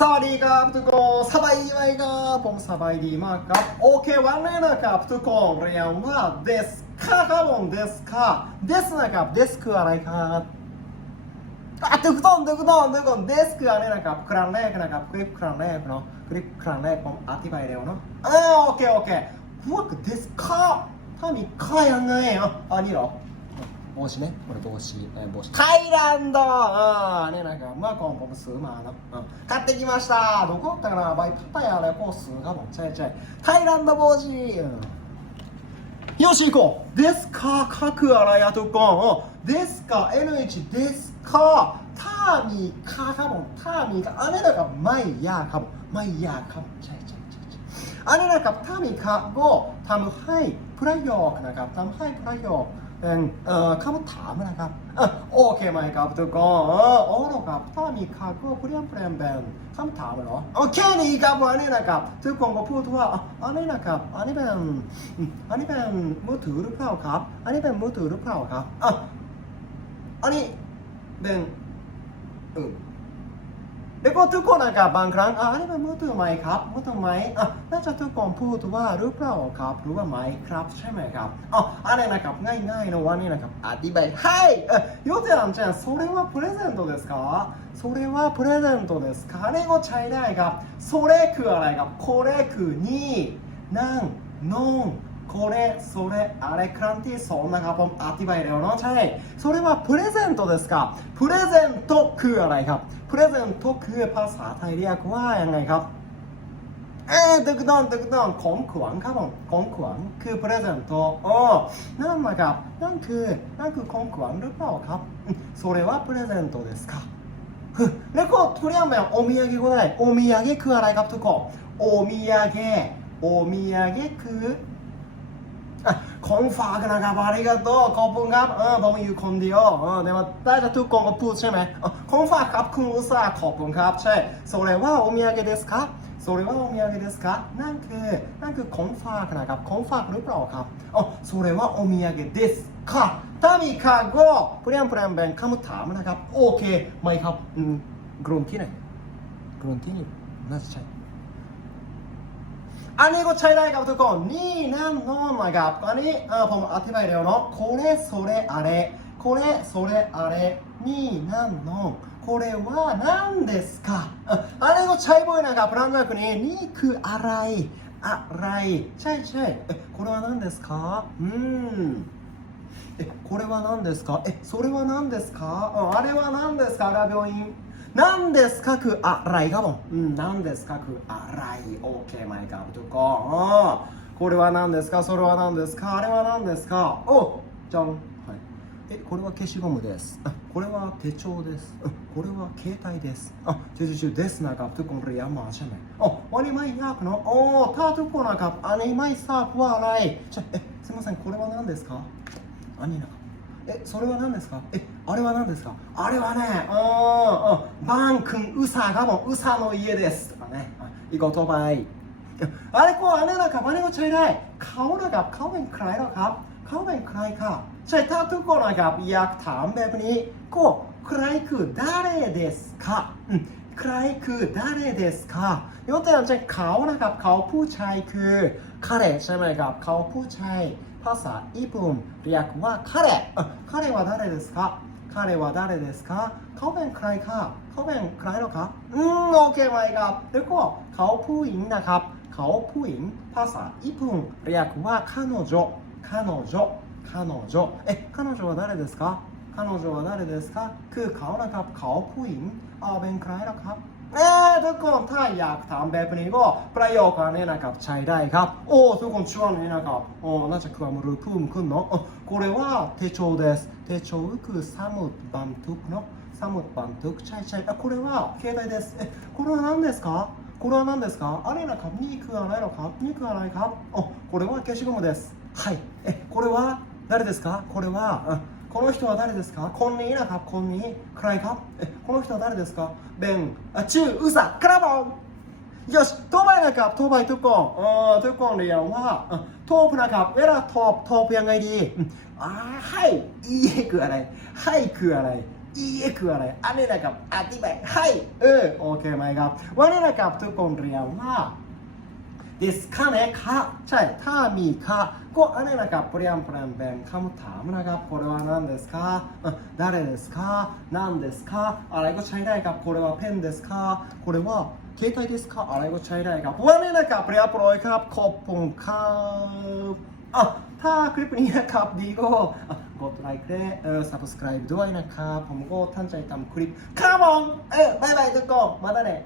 สวัสดีครับทุกคนสบายดีไหมครับผมสบายดีมากครับโอเควันนี้นะครับทุกคนเรียนว่าเดสค่าครับผมเดสค่าเดสนะครับเดสคืออะไรครับอะถูกต้องถูกต้องทุกคนเดสคืออะไรนะครับครั้งแรกนะครับคลิปครั้งแรกเนาะคลิปครั้งแรกผมอธิบายเร็วเนาะอ่าโอเคโอเคพวกเดสค่าถ้ามีค่ายังไงอะอันนี้เหรอ 帽子ねこれ帽子えー帽子タイランドうんねなんかเมื่อก่อนผมซื้อมาเนอะうん買ってきましたどこだったかなバイパタヤレコースがもんちゃいちゃいタイランド帽子うんよし行こうですか書くあらやとこんですか N1 ですかターミーかครับผมターミーかอันนี้นะครับไม่ยากครับผมไม่ยากครับใช่ใช่ใช่ใช่อันนี้นะครับถ้ามีคาก็ทำให้ประโยคนะครับทำให้ประโยค เป็นเอ่อคำถามนะครับอะโอเคไหมครับทุกคนเออโอ้หครับถ้ามีคาก็เปลี่ยนแปลงเป็นคำถามเหรอโอเคนี่ครับอันนี้นะครับ ทุกคนก็พูดว่าอ่ะอันนี้นะครับอันนี้เป็นอืมอันนี้เป็นมือถือหรือเปล่าครับ อันนี้เป็นมือถือหรือเปล่าครับอ่ะอันนี้เป็นเออ แล้วก็ทุกคนนะครับบางครั้งอ่ะอันนี้เป็นมือถือไหมครับมือถือไหมอ่ะน่าจะทุกคนพูดว่าหรือเปล่าครับหรือว่าไหมครับใช่ไหมครับอ๋ออันนี้นะครับง่ายๆのวันนี้นะครับอธิบายはいเอ่อยกตัวอย่างเช่นそれはプレゼントですかそれはプレゼントですかอันนี้ก็ใช้ได้ครับそれคืออะไรครับこれคือนี่นั่งนง これそれあれครั้งที่สองนะครับผมอธิบายเร็วเนาะใช่それはプレゼントですかプレゼントคืออะไรครับ プレゼントคือภาษาไทยเรียกว่ายังไงครับ เอ๊ะตึกดอนตึกดอนของขวัญครับผมของขวัญคือプレゼントอ๋อนั่นนะครับนั่นคือนั่นคือของขวัญหรือเปล่าครับอืมそれはプレゼントですかฮึแล้วก็ทุเรียนแบบโอมิยาเกะก็ได้โอมิยาเกะคืออะไรครับทุกคนโอมิยาเกะโอมิยาเกะคืออ่ะ ของฝากนะครับありがとうขอบคุณครับเออผมอยู่คนเดียวเออแต่ว่าได้แต่ทุกคนก็พูดใช่ไหมอ่ะของฝากครับคุณอุตส่าห์ขอบคุณครับใช่それはお土産ですかそれはお土産ですかนั่นคือนั่นคือของฝากนะครับของฝากหรือเปล่าครับอ๋อそれはお土産ですかถ้ามีค่ะก็เปลี่ยนแปลงเป็นคำถามนะครับโอเคไหมครับอืมกลุ่มที่ไหนกลุ่มที่นี่น่าจะใช่ อันนี้ก็ใช้ได้ครับทุกคนนี่นั่นโน้นนะครับอันนี้เออผมอธิบายเร็วเนาะこれそれあれこれそれあれนี่นั่นโน้นこれは何ですかเอ่ออันนี้ก็ใช้บ่อยนะครับพร้อมกันนี้นี่คืออะไร อะไร ใช่ใช่เอ๊ะこれは何ですかอืมえ、これは何ですかえ、それは何ですかああれは何ですかラ病院 何ですかคืออะไรครับผมอืม何ですかคืออะไรโอเคไหมครับทุกคนอ๋อこれは何ですかそれは何ですかあれは何ですかおじゃんはいえ、これは消しゴムです。あこれは手帳です。あこれは携帯です。あ、จริงๆですนะครับทุกคนเรียนมาใช่ไหมอ๋อวันนี้ไม่ยากเนาะอ๋อถ้าทุกคนนะครับอันนี้ไม่ทราบว่าอะไรใช่เอ๊ะすみませんこれは何ですかอันนี้นะครับえ、それは何ですかえ、あれは何ですかあれはね、うん、 うん、バン君、ウサがもう、ウサの家です。とかね。あอีกต่อไปあれこうอันนี้นะครับอันนี้ก็ใช้ได้ เขานะครับเขาเป็นใครหรอครับ เขาเป็นใครครับใช่ถ้าทุกคนนะครับอยากถามแบบนี้ ก็ใครคือ誰ですかอืมใครคือ誰ですかยกตัวอย่างเช่นเขานะครับ เขาผู้ชายคือ彼ใช่ไหมครับ เขาผู้ชาย ภาษาญี่ปุ่นเรียกว่า彼เอ่อ彼は誰ですか 彼は誰ですかเขาเป็นใครครับเขาเป็นใครหรอครับอืมโอเคไหมครับแล้วก็เขาผู้หญิงนะครับ เขาผู้หญิงภาษาญี่ปุ่นเรียกว่า彼女彼女彼女เอ๊ะ彼女は誰ですか彼女は誰ですかคือเขานะครับเขาผู้หญิงเอาเป็นใครหรอครับ เอ๊ะทุกคนถ้าอยากถามแบบนี้ก็ประโยคนี้นะครับใช้ได้ครับ โอ้ทุกคนช่วงนี้นะครับโอ้น่าจะความรู้เพิ่มขึ้นเนาะเอ้อこれは手帳です手帳คือสมุดบันทึกเนาะสมุดบันทึกใช่ใช่あこれは携帯ですえこれは何ですかこれは何ですかあれนะครับนี่คืออะไรหรอครับนี่คืออะไรครับโอ้これは消しゴムですはいえこれは誰ですかこれはあ この人は誰ですかคนนี้นะครับคนนี้ใครครับเอ๊ะこの人は誰ですかเบนอ่ะชื่ออุซะครับผมよしต่อไปนะครับต่อไปทุกคนเออทุกคนเรียนว่าเอ่อโทบนะครับเวลาโทบโทบยังไงดีอืมอ่าให้อีคืออะไรให้คืออะไร อีคืออะไร อันนี้นะครับอธิบายให้เออโอเคไหมครับ วันนี้นะครับทุกคนเรียนว่า ดิสですかねค่ะใช่ถ้ามีค่ะก็อะไรนะครับเปลี่ยนเปลี่ยนเป็นคำถามนะครับこれは何ですか誰ですか何ですかอะไรก็ใช้ได้ครับこれはペンですかこれは携帯ですかอะไรก็ใช้ได้ครับวันนี้นะครับเรียบร้อยครับขอบคุณครับอะถ้าคลิปนี้นะครับดีก็กดไลค์และเออ subscribe ด้วยนะครับ ผมก็ท่านใจทำคลิปครับผมเออบายบายทุกคนมาตั้เนี่ย